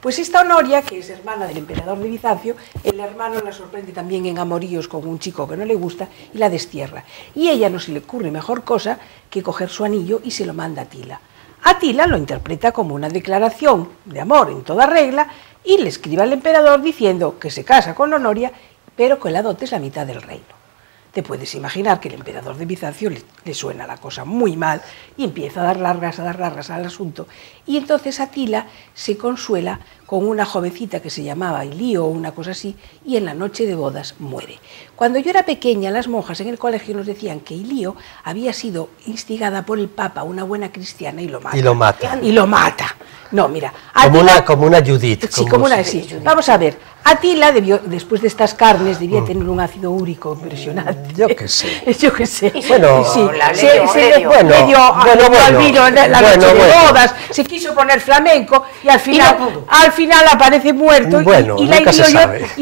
Pues esta Honoria, que es hermana del emperador de Bizancio, el hermano la sorprende también en amoríos con un chico que no le gusta y la destierra. Y ella no se le ocurre mejor cosa que coger su anillo y se lo manda a Atila. Atila lo interpreta como una declaración de amor en toda regla y le escribe al emperador diciendo que se casa con Honoria, pero que la dote es la mitad del reino. Te puedes imaginar que el emperador de Bizancio le suena la cosa muy mal y empieza a dar largas al asunto. Y entonces Atila se consuela con una jovencita que se llamaba Ilío o una cosa así, y en la noche de bodas muere. Cuando yo era pequeña, las monjas en el colegio nos decían que Ilío había sido instigada por el Papa, una buena cristiana, y lo mata. Y lo mata. No, mira. Atila, como una Judith. Sí, como una, sí. Vamos a ver. Atila, después de estas carnes, debía tener un ácido úrico impresionante. Yo qué sé. Yo qué sé. Bueno, sí. Bueno, al vino en la noche de bodas, se quiso poner flamenco y al final aparece muerto y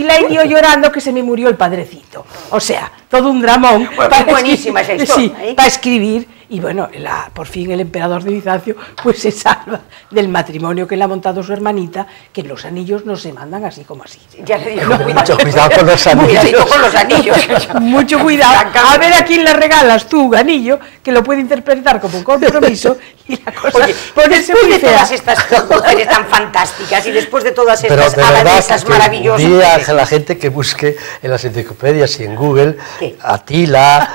la hirió llorando que se me murió el padrecito. O sea, todo un dramón buenísima esa historia, para escribir. Y bueno, por fin el emperador de Bizancio pues se salva del matrimonio que le ha montado su hermanita, que los anillos no se mandan así como así. Ya le digo, mucho cuidado con los anillos. Mucho cuidado. A ver a quién le regalas tú un anillo que lo puede interpretar como un compromiso y la cosa. Oye, después de todas estas mujeres tan fantásticas y después de todas estas abadesas maravillosas. Diría a la gente que busque en las enciclopedias y en Google Atila,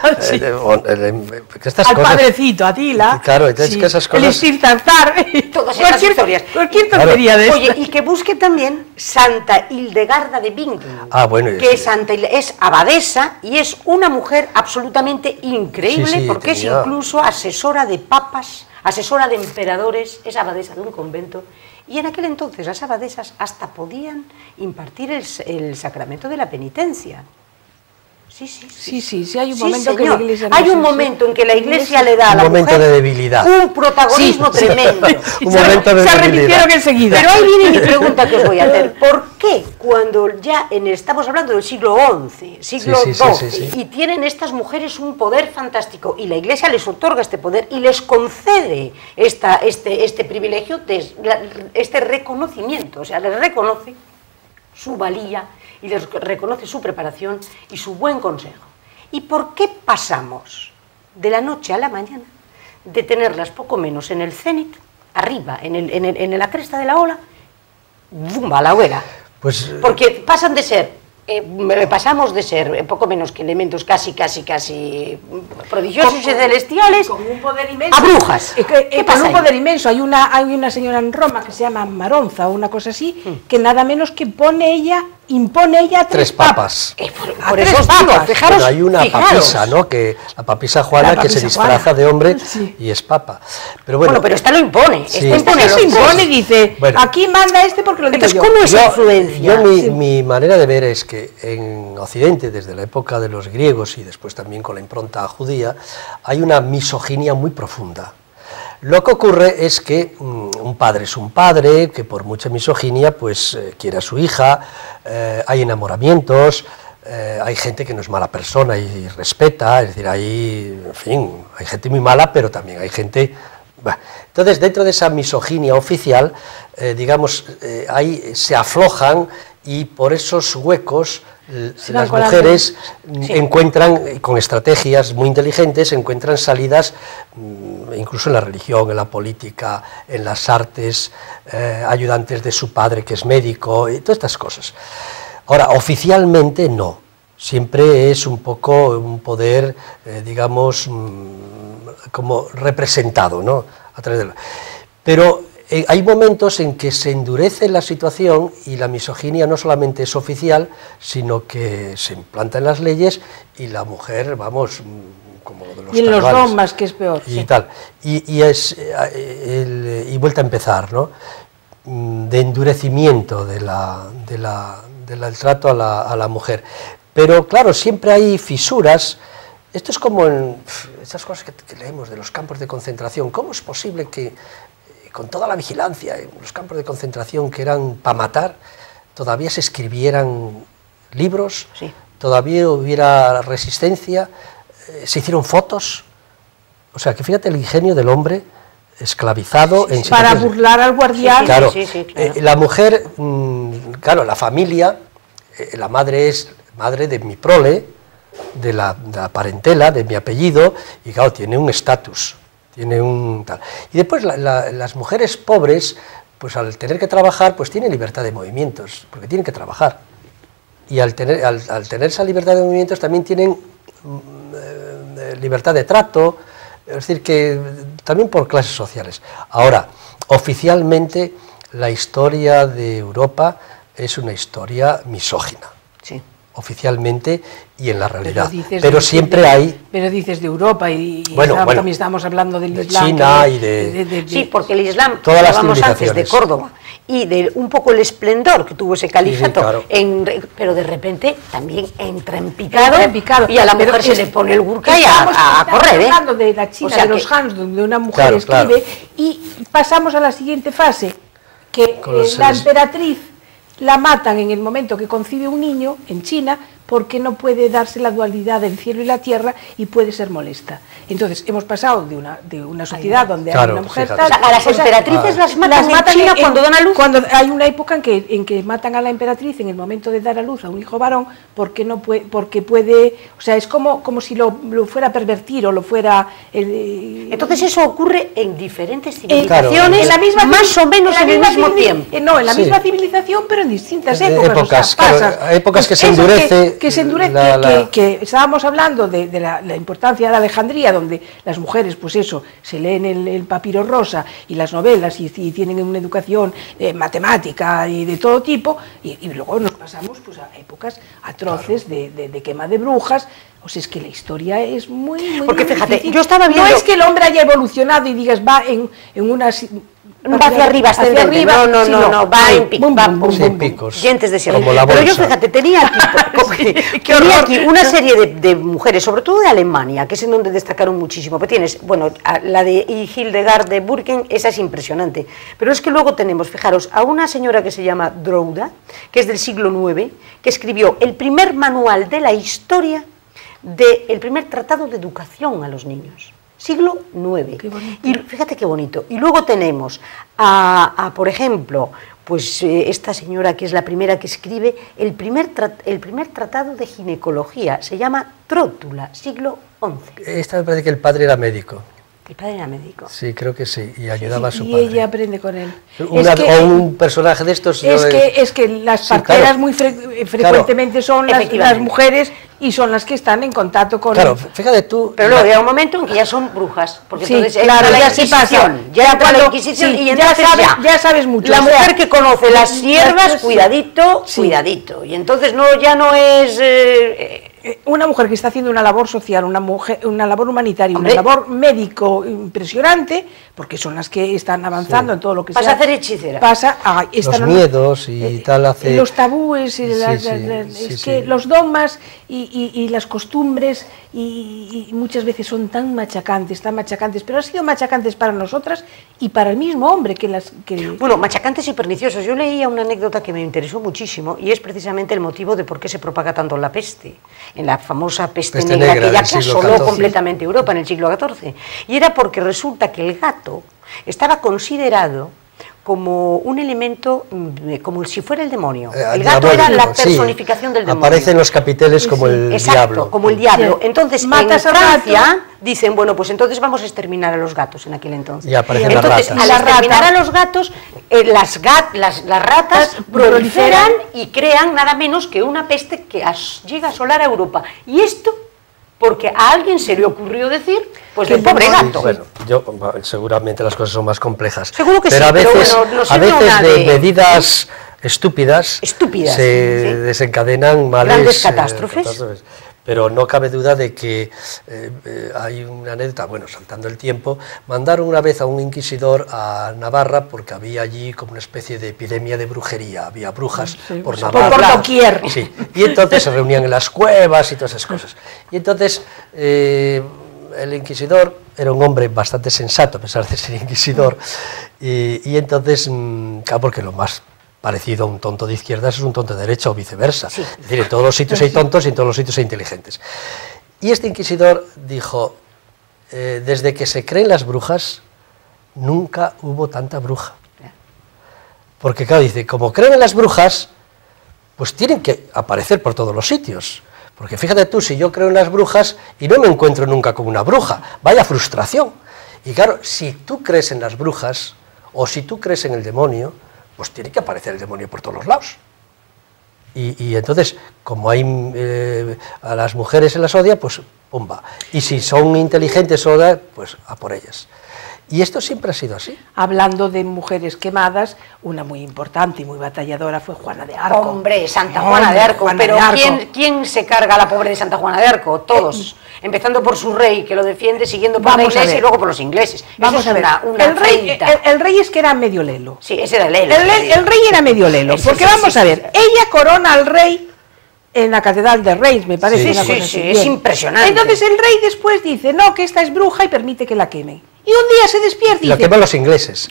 estas cosas. Atila, claro, entonces que esas cosas... el Estirtartar, todas esas historias. Cualquier tontería de esto. Oye, y que busque también Santa Hildegarda de Bingen, que es abadesa y es una mujer absolutamente increíble, porque es incluso asesora de papas, asesora de emperadores, es abadesa de un convento, y en aquel entonces las abadesas hasta podían impartir el sacramento de la penitencia. Sí, hay un momento que la Iglesia... Hay un momento en que la Iglesia le da a la mujer de debilidad, un protagonismo tremendo. Un momento de debilidad. Se arrepintieron enseguida. Pero ahí viene mi pregunta que os voy a hacer. ¿Por qué cuando ya estamos hablando del siglo XI, siglo XII, y tienen estas mujeres un poder fantástico, y la Iglesia les otorga este poder y les concede este privilegio, este reconocimiento, o sea, les reconoce su valía y les reconoce su preparación y su buen consejo? ¿Y por qué pasamos de la noche a la mañana de tenerlas poco menos en el cenit, arriba, en la cresta de la ola, ¡bum!, a la hoguera? Pues, porque pasamos de ser poco menos que elementos casi prodigiosos y celestiales con un poder inmenso, a brujas. Con un poder inmenso. Hay una señora en Roma que se llama Maronza o una cosa así, que nada menos que impone ella tres papas. Por eso os digo, fijaros. Bueno, hay una papisa, ¿no? Que la papisa Juana, que se disfraza de hombre y es papa. Pero bueno, pero esta lo impone. Esta impone y dice, aquí manda porque lo digo yo. ¿Cómo es influencia? Mi manera de ver es que en Occidente, desde la época de los griegos y después también con la impronta judía, hay una misoginia muy profunda. Lo que ocurre es que un padre es un padre, que por mucha misoginia pues quiere a su hija, hay enamoramientos, hay gente que no es mala persona y respeta, es decir, en fin, hay gente muy mala, pero también hay gente... Bueno, entonces, dentro de esa misoginia oficial, digamos, ahí se aflojan y por esos huecos las mujeres encuentran, con estrategias muy inteligentes, encuentran salidas incluso en la religión, en la política, en las artes, ayudantes de su padre que es médico, y todas estas cosas. Ahora, oficialmente no, siempre es un poco un poder, digamos, como representado, ¿no? A través de pero hay momentos en que se endurece la situación y la misoginia no solamente es oficial, sino que se implanta en las leyes y la mujer, vamos, como de los y en los dogmas, que es peor. Y tal. Y vuelta a empezar, ¿no? De endurecimiento del trato a la mujer. Pero claro, siempre hay fisuras. Esto es como en estas cosas que leemos de los campos de concentración. ¿Cómo es posible que con toda la vigilancia en los campos de concentración que eran para matar, todavía se escribieran libros, todavía hubiera resistencia, se hicieron fotos? O sea, que fíjate el ingenio del hombre, esclavizado en para burlar al guardián. Claro, claro. La mujer, claro, la familia, la madre es madre de mi prole, de la parentela, de mi apellido, y claro, tiene un estatus, tiene un tal. Y después las mujeres pobres, pues al tener que trabajar, pues tienen libertad de movimientos, porque tienen que trabajar. Y al tener esa libertad de movimientos también tienen libertad de trato, es decir, que también por clases sociales. Ahora, oficialmente, la historia de Europa es una historia misógina. Sí. Oficialmente y en la realidad. Pero siempre hay... Pero dices de Europa y también estamos hablando del Islam. China y de... Sí, porque el Islam, todas las hablábamos antes de Córdoba, y de un poco el esplendor que tuvo ese califato, claro. Pero de repente también entra en picado, y a la mujer se le pone el burka y a correr. Estamos hablando de la China, de los Hans, donde una mujer escribe, y pasamos a la siguiente fase, que la emperatriz la matan en el momento que concibe un niño en China, porque no puede darse la dualidad del cielo y la tierra y puede ser molesta. Entonces, hemos pasado de una sociedad donde hay una mujer tal... A las emperatrices las matan en China cuando dan a luz. Cuando hay una época en que matan a la emperatriz en el momento de dar a luz a un hijo varón, porque puede... O sea, es como si lo fuera a pervertir o lo fuera... Entonces eso ocurre en diferentes civilizaciones, en la misma, más o menos en el mismo tiempo. No, en la misma civilización, pero en distintas épocas. Épocas que se endurece... Que que estábamos hablando de la importancia de Alejandría, donde las mujeres, pues eso, se leen el papiro rosa y las novelas y tienen una educación matemática y de todo tipo, y luego nos pasamos pues a épocas atroces de quema de brujas. O sea, es que la historia es muy porque fíjate, difícil. Yo estaba viendo... No es que el hombre haya evolucionado y digas, va en unas... Va hacia arriba, ascendente. No, va en picos, dientes de sierra. Pero yo, fíjate, tenía aquí una serie de mujeres, sobre todo de Alemania, que es en donde destacaron muchísimo. Pero tienes, bueno, la de Hildegard de Burken, esa es impresionante. Pero es que luego tenemos, fijaros, a una señora que se llama Drouda, que es del siglo IX, que escribió el primer manual de la historia del primer tratado de educación a los niños. Siglo IX. Y fíjate qué bonito. Y luego tenemos por ejemplo, pues esta señora que es la primera que escribe el primer tratado de ginecología. Se llama Trótula, siglo XI. Esta me parece que el padre era médico. El padre era médico. Sí, creo que sí, y ayudaba a su padre. Y ella aprende con él. O un personaje de estos... Es que las parteras muy frecuentemente son las mujeres y son las que están en contacto con... Claro, fíjate tú... Pero luego llega un momento en que ya son brujas, porque entonces claro, entra la Inquisición, ya entra la Inquisición y entonces ya sabes mucho. La mujer que conoce las hierbas, cuidadito, cuidadito. Y entonces ya no es... una mujer que está haciendo una labor social, una labor humanitaria, una labor médico impresionante, porque son las que están avanzando en todo lo que pasa a hacer hechicera. Los miedos y tal hace... Los tabúes, que los dogmas y las costumbres y muchas veces son tan machacantes, pero han sido machacantes para nosotras y para el mismo hombre Bueno, machacantes y perniciosos. Yo leía una anécdota que me interesó muchísimo y es precisamente el motivo de por qué se propaga tanto la peste, en la famosa peste negra que ya asoló completamente Europa en el siglo XIV. Y era porque resulta que el gato estaba considerado como un elemento, como si fuera el demonio. El gato era la personificación del demonio. Aparece en los capiteles como el diablo. Como el diablo. Entonces, en Francia dicen, bueno, pues entonces vamos a exterminar a los gatos en aquel entonces. Y aparecen entonces, las ratas. Al exterminar a los gatos, las ratas proliferan y crean nada menos que una peste que llega a asolar a Europa. Y esto... porque a alguien se le ocurrió decir, pues del pobre gato. Bueno, seguramente las cosas son más complejas. Seguro que pero sí, a veces de medidas estúpidas se desencadenan males, grandes catástrofes. Pero no cabe duda de que hay una anécdota, bueno, saltando el tiempo, mandaron una vez a un inquisidor a Navarra porque había allí como una especie de epidemia de brujería, había brujas por Navarra. Por doquier. Sí, y entonces se reunían en las cuevas y todas esas cosas. Y entonces el inquisidor era un hombre bastante sensato, a pesar de ser inquisidor, y entonces, claro, porque lo más parecido a un tonto de izquierdas es un tonto de derecha o viceversa. Sí. Es decir, en todos los sitios hay tontos y en todos los sitios hay inteligentes. Y este inquisidor dijo, desde que se creen las brujas, nunca hubo tanta bruja. Porque claro, dice, como creen en las brujas, pues tienen que aparecer por todos los sitios. Porque fíjate tú, si yo creo en las brujas y no me encuentro nunca con una bruja, vaya frustración. Y claro, si tú crees en las brujas, o si tú crees en el demonio, pues tiene que aparecer el demonio por todos los lados. Y entonces, como hay a las mujeres se las odia, pues pumba. Y si son inteligentes pues a por ellas. Y esto siempre ha sido así. Hablando de mujeres quemadas, una muy importante y muy batalladora fue Juana de Arco. Hombre, Santa Juana de Arco. Pero ¿quién se carga a la pobre de Santa Juana de Arco? Todos. Empezando por su rey, que lo defiende, siguiendo por la iglesia y luego por los ingleses. Vamos a ver, el rey es que era medio lelo. Sí, ese era lelo. El rey era medio lelo, porque vamos a ver, ella corona al rey en la Catedral de Reims, me parece. Sí, es impresionante. Entonces el rey después dice, no, que esta es bruja y permite que la quemen. Y un día se despierta y dice... La queman los ingleses.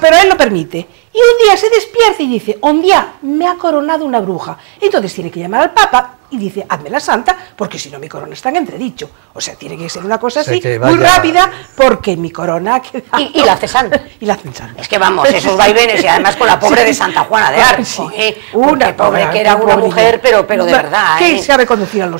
Pero él lo permite. Y un día se despierta y dice, un día me ha coronado una bruja. Entonces tiene que llamar al Papa y dice, hazme la santa, porque si no mi corona está en entredicho. O sea, tiene que ser una cosa así, muy rápida, porque mi corona ha quedado... Y la hace santa. Y la hacen santa. Es que vamos, esos vaivenes, y además con la pobre de Santa Juana de Arco. Una pobre que era una mujer, pero de verdad. Que sabe conducir a los